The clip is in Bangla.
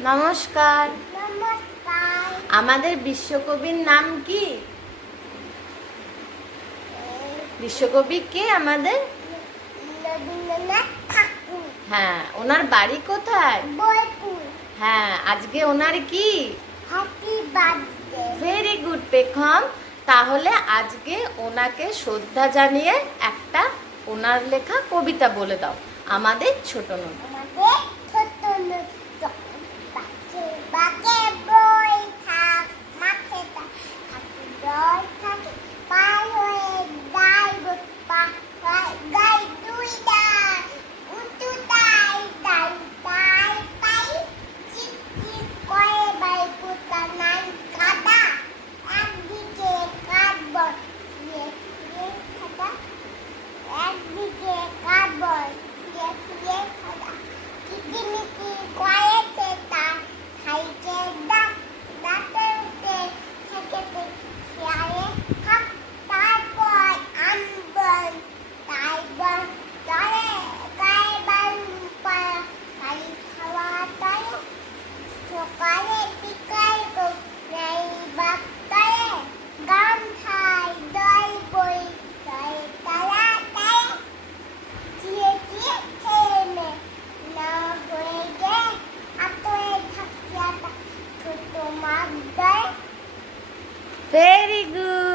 নমস্কার। আমাদের বিশ্বকবির নাম কি? বিশ্বকবি কে আমাদের? হ্যাঁ ওনার বাড়ি কোথায়? হ্যাঁ আজকে ওনার কি? ভেরি গুড পেখম। তাহলে আজকে ওনাকে শ্রদ্ধা জানিয়ে একটা ওনার লেখা কবিতা বলে দাও আমাদের ছোট নোট very good.